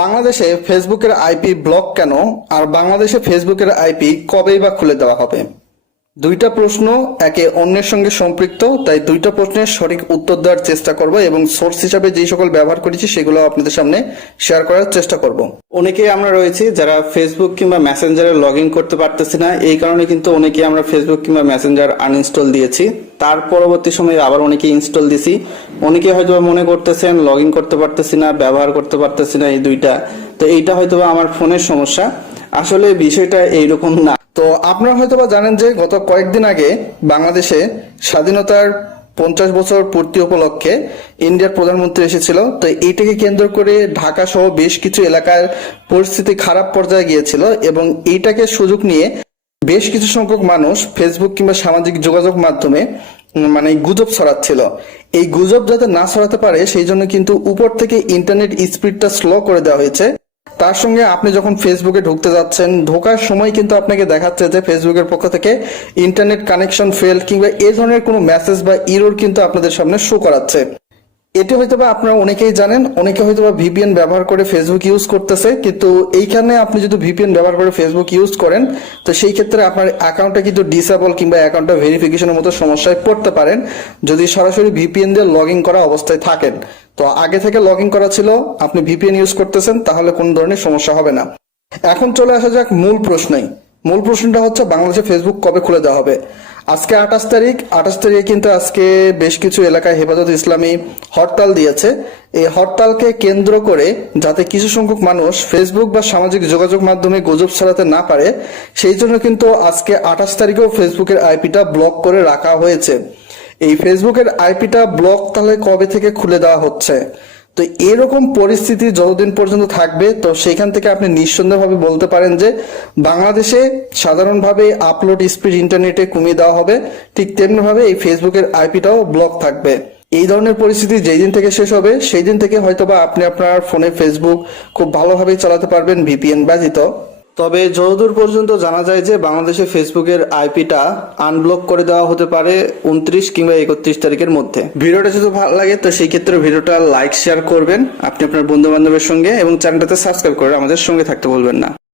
বাংলাদেশে ফেসবুকের IP block কেন আর বাংলাদেশে ফেসবুকের আইপি কবেই বা খুলে দেওয়া হবে? দুইটা প্রশ্ন একে অন্যের সঙ্গে সম্পৃক্ত, তাই দুইটা প্রশ্নের সঠিক উত্তর দেওয়ার চেষ্টা করব এবং সোর্স হিসাবে যেই সকল ব্যবহার করেছি সেগুলো আপনাদের সামনে শেয়ার করার চেষ্টা করব। অনেকেই আমরা রয়েছি যারা ফেসবুক কিংবা মেসেঞ্জারে লগ ইন করতে পারতেছি না, এই কারণে কিন্তু অনেকেই আমরা ফেসবুক কিংবা মেসেঞ্জার আনইনস্টল দিয়েছি, তার পরবর্তী সময়ে আবার অনেকে ইনস্টল দিছি। অনেকে হয়তো মনে করতেছেন লগ ইন করতে পারতেছি না, ব্যবহার করতে পারতেছি না এই দুইটা, তো এইটা হয়তো আমার ফোনের সমস্যা। আসলে বিষয়টা এইরকম না। তো আপনারা হয়তোবা জানেন যে গত কয়েকদিন আগে বাংলাদেশে স্বাধীনতার 50 বছর পূর্তি উপলক্ষে ইন্ডিয়ার প্রধানমন্ত্রী এসেছিল। তো এইটাকে কেন্দ্র করে ঢাকা সহ বেশ কিছু এলাকার পরিস্থিতি খারাপ পর্যায়ে গিয়েছিল এবং এইটাকে সুযোগ নিয়ে বেশ কিছু সংখ্যক মানুষ ফেসবুক কিংবা সামাজিক যোগাযোগ মাধ্যমে গুজব ছড়াচ্ছিল। এই গুজব যাতে না ছড়াতে পারে সেই জন্য কিন্তু উপর থেকে ইন্টারনেট স্পিডটা স্লো করে দেওয়া হয়েছে। তার সঙ্গে আপনি যখন ফেসবুকে ঢুকতে যাচ্ছেন, ঢোকার সময় কিন্তু আপনাকে দেখাচ্ছে যে ফেসবুকের পক্ষ থেকে ইন্টারনেট কানেকশন ফেল কিংবা এই ধরনের কোনো মেসেজ বা ইরর কিন্তু আপনাদের সামনে শো করাচ্ছে। এটি হয়তোবা আপনারা অনেকেই জানেন, অনেকে হয়তোবা ভিপিএন ব্যবহার করে ফেসবুক ইউজ করতেছে, কিন্তু এইখানে আপনি যদি ভিপিএন ব্যবহার করে ফেসবুক ইউজ করেন তো সেই ক্ষেত্রে আপনার অ্যাকাউন্টটা কিন্তু ডিসেবল কিংবা অ্যাকাউন্টটা ভেরিফিকেশনের মতো সমস্যায় পড়তে পারেন যদি সরাসরি ভিপিএন দিয়ে লগ ইন করা অবস্থায় থাকেন। তো আগে থেকে লগ ইন করা ছিল, আপনি ভিপিএন ইউজ করতেছেন, তাহলে কোনো ধরনের সমস্যা হবে না। এখন চলে আসা যাক মূল প্রশ্নে। মূল প্রশ্নটা হচ্ছে বাংলাদেশে ফেসবুক কবে খুলে দেওয়া হবে। আজকে 28 তারিখ। 28 তারিখে কিন্তু আজকে বেশ কিছু এলাকায় হেফাজত ইসলামী হরতাল দিয়েছে। এই হরতালকে কেন্দ্র করে যাতে কিছু সংখ্যক মানুষ ফেসবুক বা সামাজিক যোগাযোগ মাধ্যমে গুজব ছড়াতে না পারে, সেই জন্য কিন্তু আজকে 28 তারিখেও ফেসবুকের আইপিটা ব্লক করে রাখা হয়েছে। এই ফেসবুকের আইপিটা ব্লক তাহলে কবে থেকে খুলে দেওয়া হচ্ছে? তো এরকম পরিস্থিতি যতদিন পর্যন্ত থাকবে, তো সেইখান থেকে আপনি নিঃসন্দেহভাবে বলতে পারেন যে বাংলাদেশে সাধারণভাবে আপলোড স্পিড ইন্টারনেটে কমিয়ে দেওয়া হবে, ঠিক তেমনিভাবে এই ফেসবুকের আইপিটাও ব্লক থাকবে। এই ধরনের পরিস্থিতি যেই দিন থেকে শেষ হবে সেই দিন থেকে হয়তোবা আপনি আপনার ফোনে ফেসবুক খুব ভালোভাবেই চালাতে পারবেন ভিপিএন ব্যতীত। তবে যতদূর পর্যন্ত জানা যায় যে বাংলাদেশে ফেসবুকের আইপিটা আনব্লক করে দেওয়া হতে পারে 29 কিংবা 31 তারিখের মধ্যে। ভিডিওটা যদি ভালো লাগে তো সেই ক্ষেত্রে ভিডিওটা লাইক শেয়ার করবেন আপনি আপনার বন্ধু বান্ধবের সঙ্গে, এবং চ্যানেলটাতে সাবস্ক্রাইব করে আমাদের সঙ্গে থাকতে ভুলবেন না।